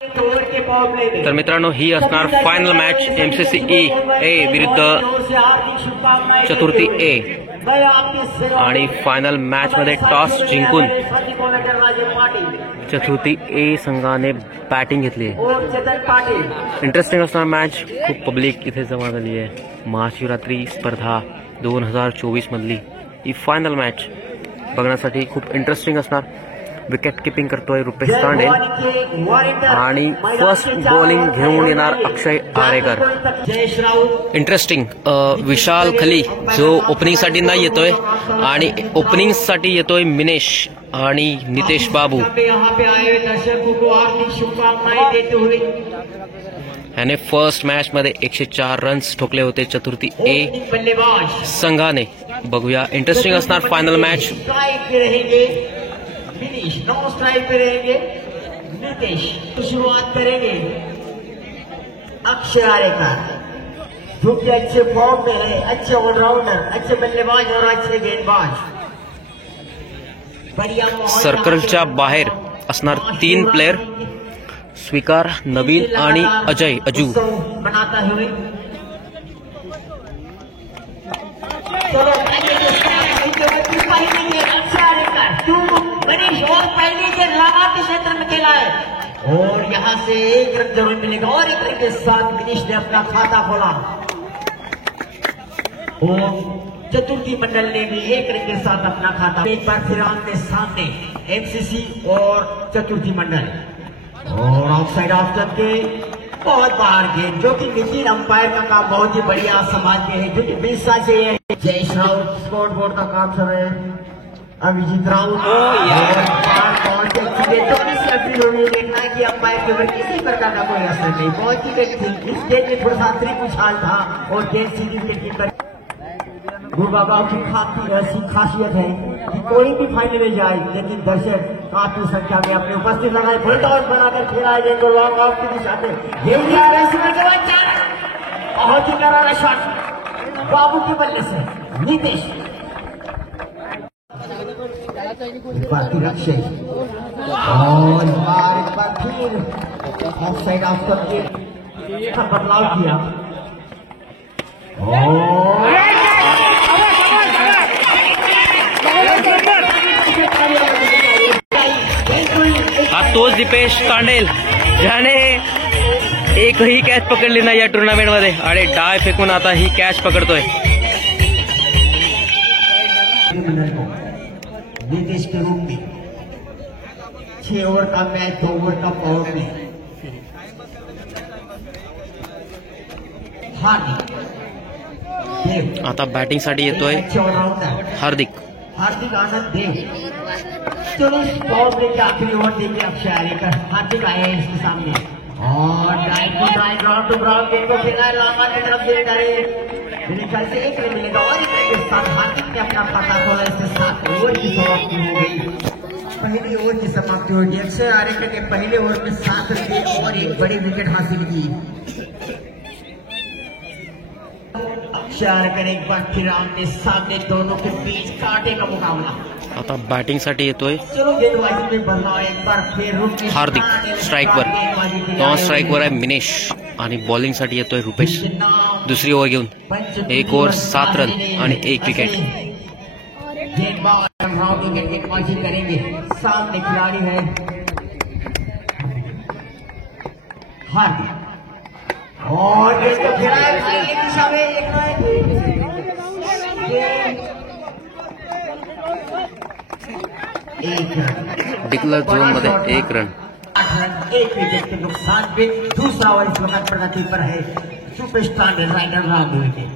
तर मित्रांनो, ही असणार फायनल मॅच MCC ए विरुद्ध चतुर्थी ए, आणि फायनल मॅच मध्ये टॉस जिंकून चतुर्थी ए संघाने बॅटिंग घेतली आहे. इंटरेस्टिंग असणार मॅच. खूप पब्लिक इथे जमा झाली आहे. महाशिवरात्री स्पर्धा 2024 मधली ही फायनल मॅच बघण्यासाठी खूप इंटरेस्टिंग असणार. विकेट किपिंग करतोय रुपेश तांडे आणि फर्स्ट बॉलिंग घेऊन येणार अक्षय आरेकर. इंटरेस्टिंग. विशाल खली जो ओपनिंग साठी नाही येतोय आणि ओपनिंग साठी येतोय मिनेश आणि नितेश बाबू. याने फर्स्ट मॅच मध्ये 104 रन्स ठोकले होते चतुर्थी ए संघाने. बघूया, इंटरेस्टिंग असणार फायनल मॅच. फिनिश 9 स्ट्राइक पे रहेंगे नितेश. शुरुआत करेंगे अक्षय आरेकर, जो कि अच्छे फॉर्म में है, अच्छे ऑलराउंडर, अच्छे बल्लेबाज और अच्छे गेंदबाज. सर्कलच्या बाहेर असणार 3 प्लेयर, स्वीकार, नवीन आणि अजय अजू. बनाता हुए मनीष और पहले के लगातार क्षेत्र में खेला है और यहां से एक रन जरूर मिलेगा और एक रन के साथ मनीष ने अपना खाता खोला और चतुर्थी मंडल ने भी एक रन के साथ अपना खाता. एक बार फिर आमने सामने MCC और चतुर्थी मंडल और आउटसाइड ऑफ स्टंप के बहुत बाहर गेंद, जो कि नितिन अंपायर का काम बहुत ही बढ़िया समाज में है, जो कि 20 साल से है. जयेश राउत स्कोर बोर्ड का काम कर रहे हैं. अभिजीत राउत देखना है कि अंपायर के ऊपर किसी प्रकार का कोई असर नहीं. बहुत ही थी इस गेंद में, थोड़ा सा अतिरिक्त उछाल था और गेंद सीधी विकेट कीपर. गुरु बाबा की ऐसी खासियत है कि कोई भी फाइनल में जाए लेकिन दर्शक काफी संख्या में अपने उपस्थित लगाए. फुल टॉस बनाकर खेला है गेंद को लॉन्ग ऑफ की दिशा में. बहुत ही करारा शॉट बाबू के बल्ले से नीतीश. अक्षय और एक बार फिर ऑफ साइड ऑफ करके बदलाव किया. हा तोच दीपेश तांडेल ज्याने एकही कॅच पकडली नाही या टुर्नामेंट मध्ये आणि डाय फेकून आता ही कॅच पकडतोय. नीतीश के रूप में 6 ओवर का मैच, 2 ओवर का पावर में. आता बॅटिंग साठी येतोय हार्दिक आनंद देव. चलो इस पावर में आखिरी ओवर देंगे अक्षय आरेकर. हार्दिक आए हैं इसके सामने और ग्राउंड टू ग्राउंड गेंद को खेला है. लामा की तरफ से करे मेरे ख्याल से एक रन मिलेगा और एक रन के साथ हार्दिक ने अपना पता खोला. इसके साथ ओवर की समाप्ति हो गई. पहली ओवर की समाप्ति हो गई. अक्षय आरेकर ने पहले ओवर में 7 रन और एक बड़ी विकेट हासिल की. अक्षय आरेकर एक बार फिर आमने सामने दोनों के बीच कांटे का मुकाबला. आता बॅटिंग साठी येतोय चलो गेंदबाजी में बदलाव एक बार फिर हार्दिक. स्ट्राईकवर, नॉन स्ट्राईकवर आहे मिनेश आणि बॉलिंग साठी येतोय रुपेश. दुसरी ओव्हर घेऊन 1 ओव्हर 7 रन आणि 1 विकेट. गेंदबाजी करेंगे. सामने खिलाड़ी है हार्दिक और दिशा में एक रन. डिक्लर झोन मध्ये 1 रन. 1 विकेट के नुकसान पे दूसरा ओवर इस वक्त प्रगति पर है. सुपरस्टार राइडर राहुल विकेट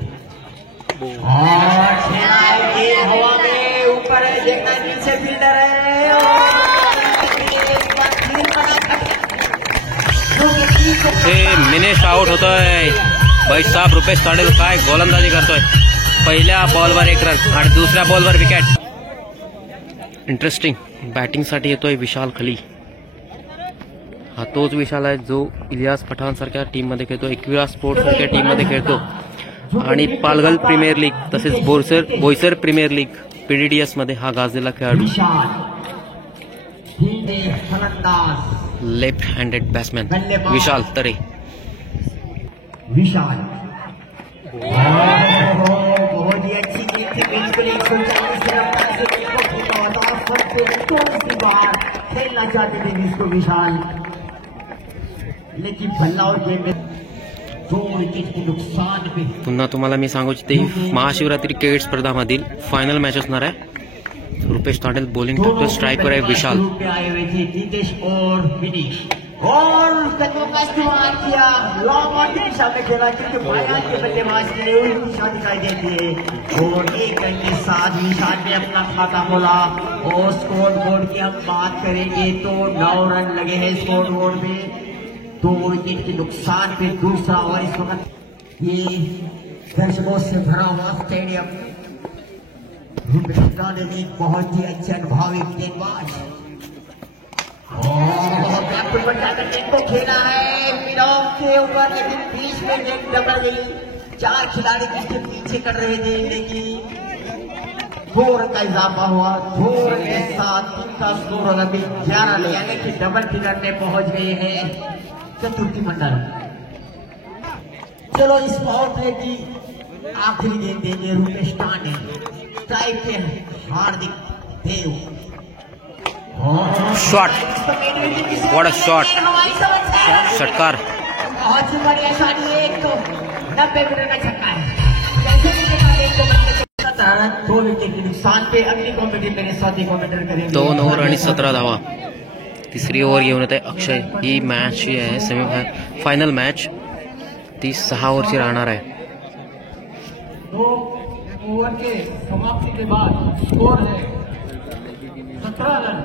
और हवा में ऊपर है. देखना नीचे फील्डर है मिनेश आउट होतोय. भाई साहेब, रुपेश तांडेल काय गोलंदाजी करतोय. पहिल्या बॉलवर 1 रन आणि दुसऱ्या बॉलवर विकेट. इंटरेस्टिंग. बॅटिंग साठी येतोय विशाल खली. हा तोच विशाल आहे जो इलियास पठाण सारख्या टीम मध्ये खेळतो, एकविरा स्पोर्ट्स सारख्या टीम मध्ये खेळतो आणि पालघर प्रीमियर लीग तसेच बोईसर प्रीमियर लीग PDDS मध्ये हा गाजलेला खेळाडू. फलंदाज लेफ्ट हैंडेड बैट्समैन विशाल तरे। विशाल बहुत ही अच्छी गेंद थी, बिल्कुल 140 रफ्तार से खेलना चाहते थे जिसको विशाल, लेकिन भल्ला और गेंद में 2 विकेट के नुकसान पे। पुन्हा तुम्हाला मी सांगू इच्छिते महाशिवरात्री क्रिकेट स्पर्धामधील फायनल मॅच असणार आहे। रुपेश तांडेल बॉलिंग करतो, स्ट्राइकर आहे विशाल। आए हुए थे नीतीश और विनीश, और कदमों का इस्तेमाल किया, लॉन्ग ऑन की दिशा में खेला क्योंकि फाइनल के बल्लेबाज के लिए उल्टी दिशा दिखाई देती है। और 1 रन के साथ विशाल ने अपना खाता खोला। और स्कोर बोर्ड की हम बात करेंगे तो 9 रन लगे हैं स्कोर बोर्ड में, 2 विकेट के नुकसान पे दूसरा ओवर इस वक्त। ये दर्शकों से भरा हुआ स्टेडियम, रुपेश तांडेल एक बहुत ही अच्छे अनुभवी गेंदबाज, कैप्टन बनकर गेंद को खेला है मिनों के ऊपर, लेकिन बीच में गेंद दबड़ गई। 4 खिलाड़ी उसके पीछे कर रहे थे, लेकिन 2 रन का इजाफा हुआ। 2 रन के साथ इनका स्कोर अभी 11 ले, यानी कि डबल फिगर में पहुंच गए हैं चतुर्थी मंडल। चलो इस पावर प्ले की आखिरी गेंद देंगे रुपेश तांडेल, स्ट्राइक पे हार्दिक देव। शॉट, व्हाट अ शॉट, षटकार। बहुत ही बढ़िया शॉट, ये 90 मीटर का छक्का है। 2 विकेट के नुकसान पे अगली कॉमेडी मेरे साथी कॉमेंटर करेंगे। 2 ओव्हर आणि 17 धावा। तिसरी ओव्हर घेऊन येत आहे अक्षय। ही मॅच जी आहे फायनल मॅच ती 6 ओव्हरची राहणार आहे। 2 ओवर के समाप्ति के बाद स्कोर है 17 रन।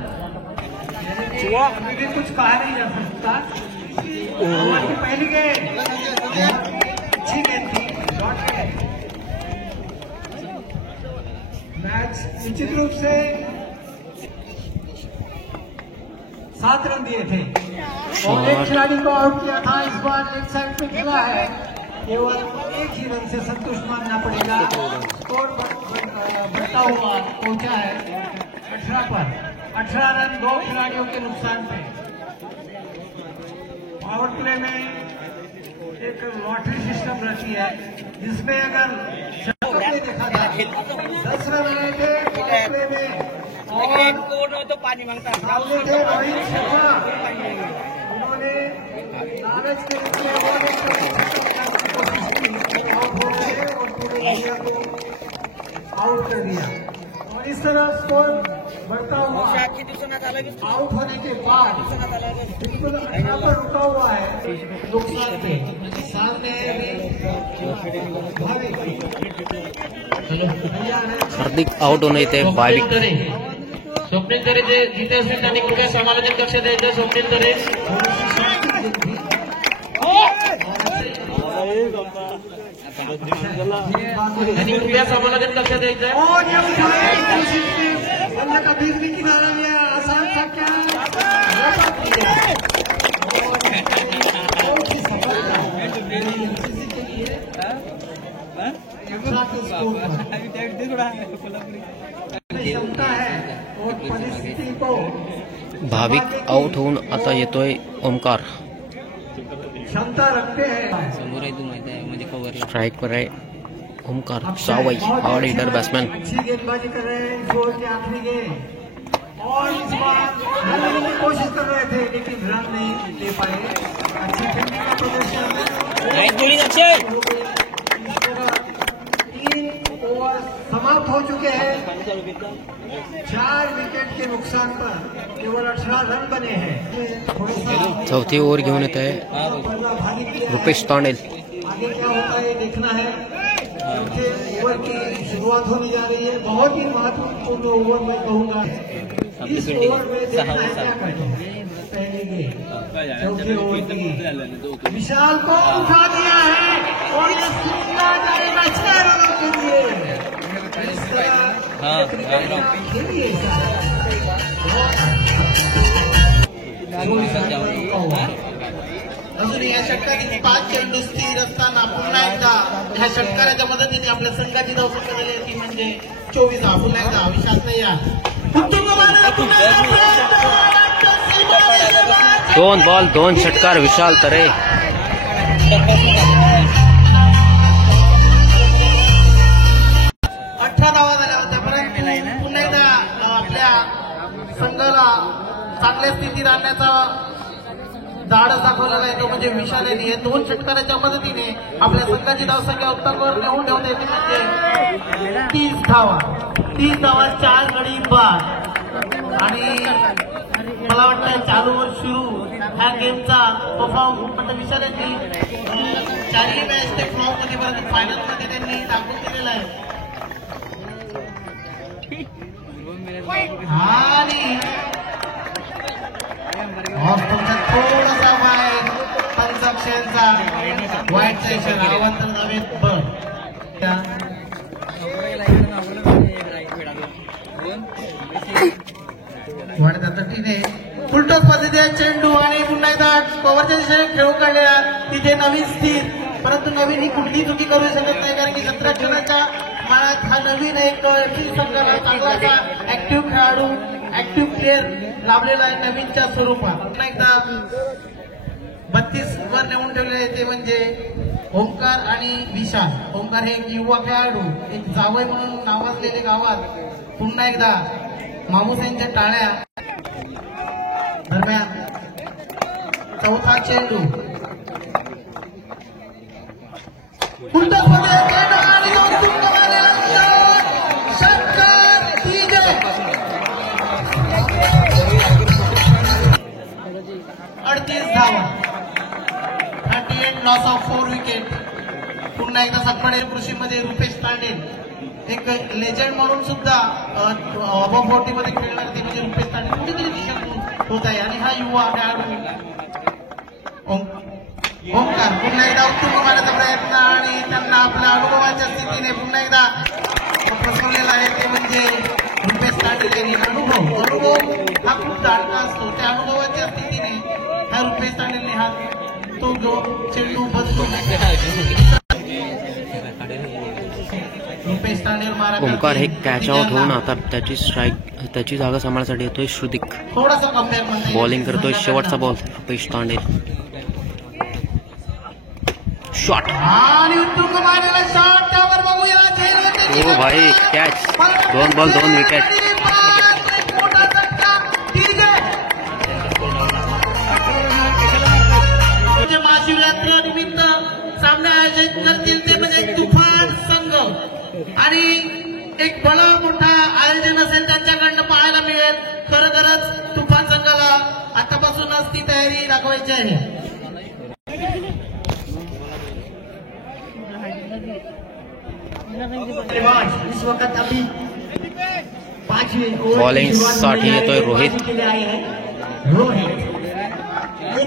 अभी भी कुछ कहा नहीं जा सकता। हमारी पहली गेंद अच्छी गेंद थी, मैच निश्चित रूप से 7 रन दिए थे और 1 खिलाड़ी को आउट किया था। इस बार एक साइड पे खेला है, केवल 1 ही रन से संतुष्ट मानना पड़ेगा। स्कोर बढ़ता हुआ पहुंचा है 18 पर। 18 रन 2 खिलाड़ियों के नुकसान पे। पावर प्ले में एक लॉटरी सिस्टम रहती है, जिसमें अगर देखा जाए 10 रन आए थे पावर प्ले में, और तो पानी मांगता है रोहित शर्मा, उन्होंने लालच के लिए आउट कर दिया। और इस तरह स्कोर बढ़ता हुआ आउट होने के बाद बिल्कुल 18 पर रुका हुआ है नुकसान पे। सामने हार्दिक आउट होणं इथे 22। स्वप्नील तरे जे जिथे असेल त्यांनी कृपया समालोचन कक्ष द्यायचं। स्वप्नील तरे कृपया समालोचन कक्ष द्यायचं। का बीच भी किनारा लिया, आसान था क्या? क्षमता है और परिस्थिति को भाविक आउट होऊन आता येतोय ओमकार। क्षमता रखते हैं। स्ट्राइक पर आहे ओमकार सावई, ऑल हिटर बैट्समैन। अच्छी गेंदबाजी कर रहे हैं इस ओवर की आखिरी गेंद, और इस बार रन लेने की कोशिश कर रहे थे लेकिन रन नहीं ले पाए। अच्छी फील्डिंग का प्रदर्शन। 3 ओवर समाप्त हो चुके हैं। 4 विकेट के नुकसान पर केवल 18 रन बने हैं। चौथी ओव्हर घेऊन येत आहे रुपेश तांडेल। आगे क्या होता है देखना है। ओवर की शुरुआत होने जा रही है, बहुत ही महत्वपूर्ण ओवर मैं कहूँगा। इस ओवर में देखना है क्या करते हैं। पहले गेंद चौथे ओवर की विशाल को उठा दिया है और ये सीधा जाएगा 6 रनों के लिए। अजून या षटकाची 5 चेंडू स्थिर असताना पुन्हा एकदा ह्या षटकाराच्या मदतीने आपल्या संघाची धावसंख्या झाली ती म्हणजे 24 धावा। पुन्हा एकदा विशाल तयार। 2 बॉल 2 षटकार विशाल तरे. 18 धावा झाल्या होत्या, परंतु पुन्हा एकदा आपल्या संघाला चांगल्या स्थितीत आणण्याचा धाडस दाखवलेला आहे तो म्हणजे विशाल यांनी. 2 षटकाराच्या मदतीने आपल्या संघाची धावसंख्या उत्तमवर नेऊन ठेवता येते म्हणजे 30 धावा. 30 धावा 4 गडी बाद. आणि मला वाटतं चालू व सुरू ह्या गेमचा परफॉर्म म्हणजे विशाल यांनी 4ही मॅच ते फॉर्म मध्ये परंतु फायनल मध्ये त्यांनी दाखवून दिलेला आहे. आणि थोडासा बाहेर पंचाक्षरचा वाईट सेशन आवांतर नव्हेत बर वाढता तटीने उलटच पद्धतीने चेंडू आणि पुन्हा एकदा कव्हरच्या दिशेने खेळू काढलेला तिथे नवीन स्थिर. परंतु नवीन ही कुठलीही चुकी करू शकत नाही कारण की 17 क्षणाच्या काळात हा नवीन एक टीम संघाला चांगला ऍक्टिव्ह खेळाडू ऍक्टिव्ह प्लेअर लाभलेला आहे नवीनच्या स्वरूपात. पुन्हा एकदा 32 वर नेऊन ठेवले ते म्हणजे ओंकार आणि विशाल. ओंकार हे एक युवा खेळाडू एक जावई म्हणून नावाजलेले गावात. पुन्हा एकदा मामूस यांच्या टाळ्या दरम्यान चौथा चेंडू उलटा आणि 38 धावा 38 लॉस ऑफ 4 विकेट. पुन्हा एकदा सकपडे कृषीमध्ये रुपेश तांडे एक लेजंड म्हणून सुद्धा अबव 40 मध्ये खेळणार ते म्हणजे रुपेश तांडे कुठेतरी दिशाभूल होत आहे. आणि हा युवा खेळाडू ओंकार पुन्हा एकदा उत्तम मारण्याचा प्रयत्न आणि त्यांना आपल्या अनुभवाच्या स्थितीने पुन्हा एकदा फसवलेला आहे ते म्हणजे रुपेश तांडे यांनी. अनुभव हा खूप दाटका असतो त्या अनुभवाच्या स्थितीने ह्या रुपेश तांडेने हा तो जो चेंडू बदलून रुपेश तांडे मारा. ओंकार हे कॅच आउट होऊन आता त्याची जागा सांभाळण्यासाठी येतोय श्रुतिक. थोडासा कमबॅक बॉलिंग करतोय शेवटचा बॉल रुपेश तांडे. शॉट आणि उत्तम मारलेला शॉट त्यावर बघूया. ओ भाई कॅच 2 बॉल 2 विकेट. महाशिवरात्रीनिमित्त सामने आयोजित करतील ते म्हणजे तुफान संघ आणि एक बड़ा मोठा आयोजन असेल त्यांच्याकडनं पाहायला मिळेल. खरोखरच तुफान संघाला आतापासूनच ती तयारी दाखवायची आहे. इस वक्त अभी 5वीं बॉलिंग साठी येतोय रोहित.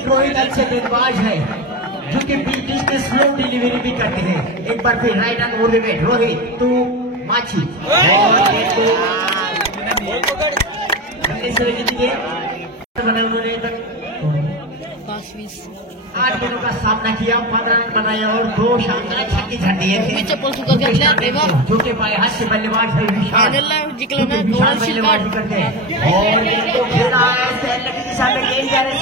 रोहित अच्छे गेंदबाज है जो कि बीच में स्लो डिलीवरी भी करते हैं. एक बार फिर right hand over wicket Rohit टू माची बनाने तक 8 गेंदों का सामना किया, 15 रन बनाए और 2 शानदार छक्के झंडी है जो के पाए हाथ से बल्लेबाज है विशाल बल्लेबाजी करते हैं और इनको खेलना है दिशा में गेंद जा रही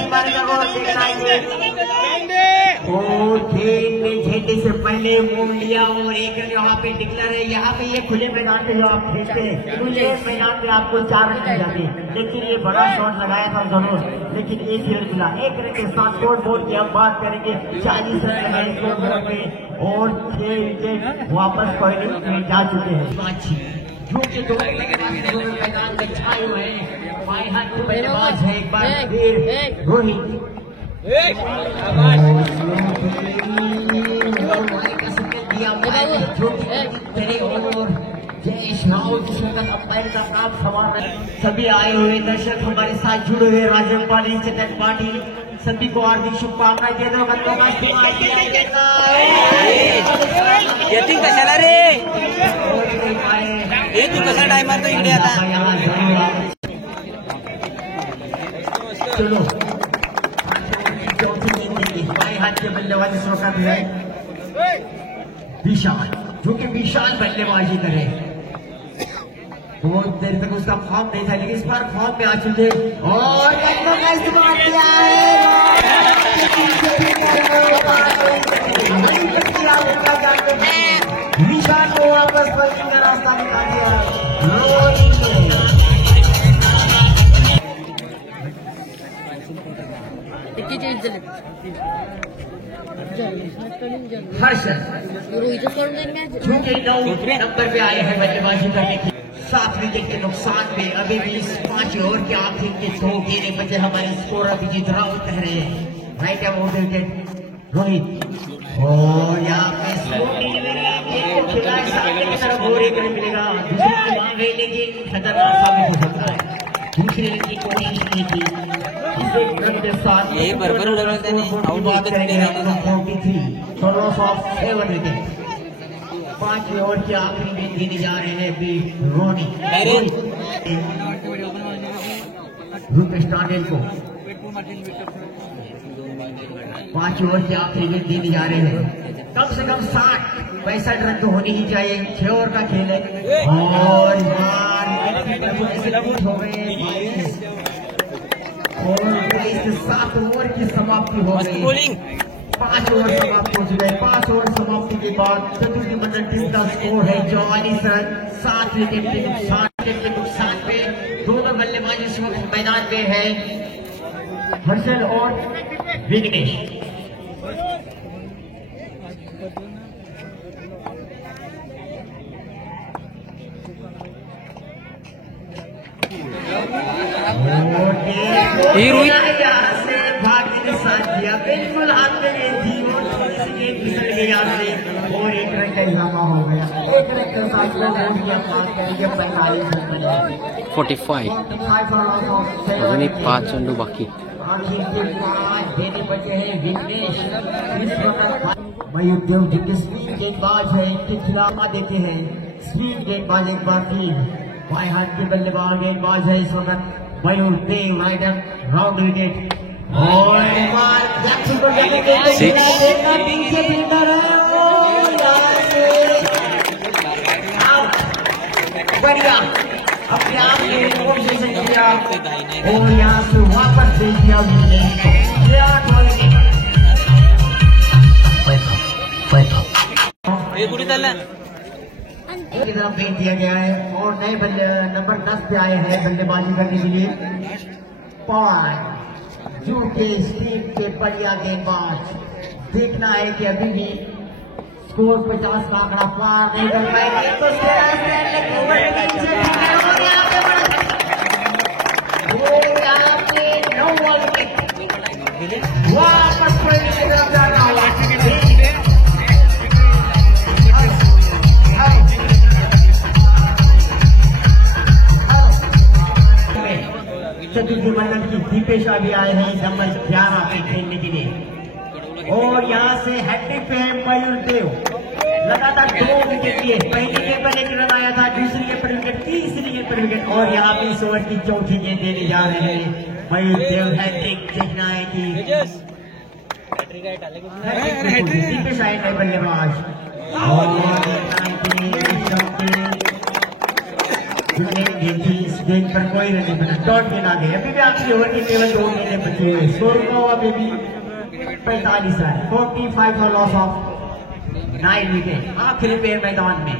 और खेल में झेंडे से पहले मूव लिया और एक रन यहाँ पे डिक्लेयर है. यहाँ पे ये खुले मैदान पे जो आप खेलते हैं खुले मैदान पे आपको 4 रन मिल जाते हैं लेकिन ये बड़ा शॉट लगाया था जरूर लेकिन 1 रन मिला. 1 रन के साथ स्कोर बोर्ड की हम बात करेंगे 40 रन लगाए स्कोर बोर्ड पे और 6 विकेट वापस पॉइंट में जा चुके हैं जो कि दोनों मैदान में छाए हुए हैं. बाएं हाथ के बल्लेबाज है एक बार फिर रोहित अंपायर का काम संभाल रहे. सभी आए हुए दर्शक हमारे साथ जुड़े हुए राजन पाटिल चेतन पाटिल सभी को हार्दिक शुभकामनाएं दे दो. कशाला रे तू कसा टाइमर तो इकडे आता चलो बाएं हाथ के बल्लेबाज इस वक्त है विशाल जो कि विशाल बल्लेबाजी करे बहुत देर तक उसका फॉर्म नहीं था, लेकिन इस बार फॉर्म में आ चुके और कदमों का इस्तेमाल किया है। निशान को वापस पलटने का रास्ता निकाल दिया। हर्षद चूंकि 9 नंबर पे आए हैं बल्लेबाजी करने की, 7 विकेट के नुकसान पे अभी भी इस 5 ओवर के आखिर के 2 गेंदे बचे। हमारे स्कोर अभिजीत रावत कह रहे हैं राइट है वो विकेट रोहित, और यहाँ पे और एक रन मिलेगा। दूसरी मांग गई लेकिन खतरनाक साबित हो सकता है। दूसरी रन की कोशिश की थी, इसे रन के साथ यही बराबर उड़ रहे थे नहीं, आउट बात विकेट करेंगे। नहीं रहते थे। 43 for loss of 7 wicket. 5 over के आखिरी में देने जा रहे हैं अभी रोनी रूपेश टांडेल को। 5 ओवर के आखिरी में देने जा रहे हैं। कम से कम 60-65 रन तो होने ही चाहिए। 6 ओवर का खेल है और हो गए और 7 ओवर की समाप्ति हो गई। 5 ओवर समाप्त हो चुके हैं। 5 ओवर समाप्ति के बाद चतुर्थी मंडल टीम का स्कोर है 44 रन। 7 विकेट के नुकसान पे दोनों बल्लेबाज इस वक्त मैदान में है, हर्षल और विघ्नेश। यहाँ से भाग्य ने साथ दिया, बिल्कुल हाथ में गई थी और एक फिसल गई यहाँ से और 1 रन का इजाफा हो गया। 1 रन के साथ रन बात करेंगे 45 रन बने। 45 अजूनही 5 चेंडू बाकी। आखिर के 5 देने बचे हैं विघ्नेश। इस वक्त मयूर देव जी के स्पीड गेंदबाज है, इनके खिलाफ देते हैं स्पीड गेंदबाज एक बार फिर बाएं हाथ के बल्लेबाज गेंदबाज है इस वक्त मयूर देव। राइडर राउंड विकेट और बढ़िया अपने आप में किया और यहाँ से वापस दे दिया विघ्नेश को। की तरफ भेज दिया गया है और नए नंबर 10 पे आए हैं बल्लेबाजी करने के लिए पवन, जो के स्टीम के बढ़िया गेंदबाज। देखना है कि अभी भी स्कोर 50 का आंकड़ा पार नहीं कर पाएंगे तो वापस पड़ने की तरफ जाना होगा। चतुर्थी मंडल की दीपेश भी आए हैं नंबर 11 पे खेलने के लिए और यहाँ से हैट्रिक पे है मयूर देव। लगातार 2 विकेट लिए, पहली गेंद पर 1 रन आया था, दूसरी गेंद पर विकेट, तीसरी गेंद पर विकेट और यहाँ 20 ओवर की चौथी गेंद देने जा रहे हैं मयूर देव। हैट्रिक देखना है कि दीपेश आए हैं बल्लेबाज और इस गेंद पर कोई रन नहीं बना, डॉट गेंद आ गए। अभी भी आखिरी ओवर के केवल 2 गेंदें बची हुई। स्कोर का अभी भी 45 run. 45 for loss of 9 wicket. आखिरी पे मैदान में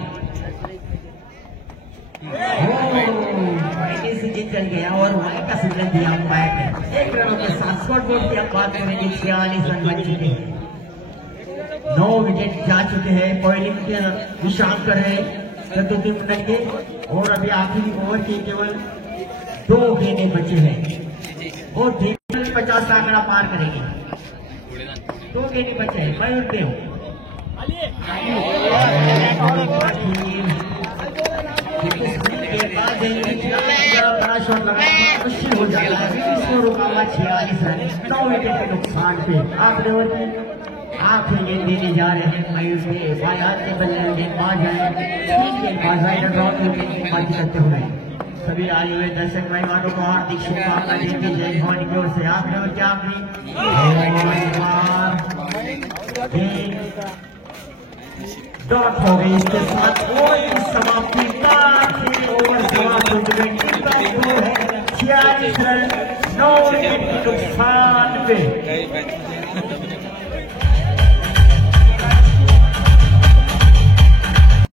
से गेंद चल गया और वाई का सिग्नल दिया अंपायर ने। 1 रनों के साथ स्कोर बोर्ड की अब बात करेंगे। 46 रन बन चुके हैं, 9 विकेट जा चुके हैं। पहले विश्राम कर रहे चतुर्थी मंडल के और अभी आखिरी ओवर के केवल 2 गेंदें बचे हैं और 50 का आंकड़ा पार करेंगे। 2 गेंदें बचे हैं। मयूर देव बड़ा शॉट लगा मुश्किल हो जाता है। रोका हुआ 46 रन 9 विकेट के नुकसान पे आखिरी ओवर की आखिरी गेंद देने जा रहे हैं मयूर देव। बाएं हाथ के बल्ले गेंदबाज हैं, गेंदबाज राइडर राउंड गेंदबाजी करते हुए सभी आए हुए दर्शक मेहमानों को हार्दिक शुभकामना देती जय भवानी की ओर से। आखिरी ओवर की आखिरी डॉट हो गई। इसके साथ ओवर की समाप्ति का ओवर विकेट है 46 रन 9 विकेट के नुकसान पे।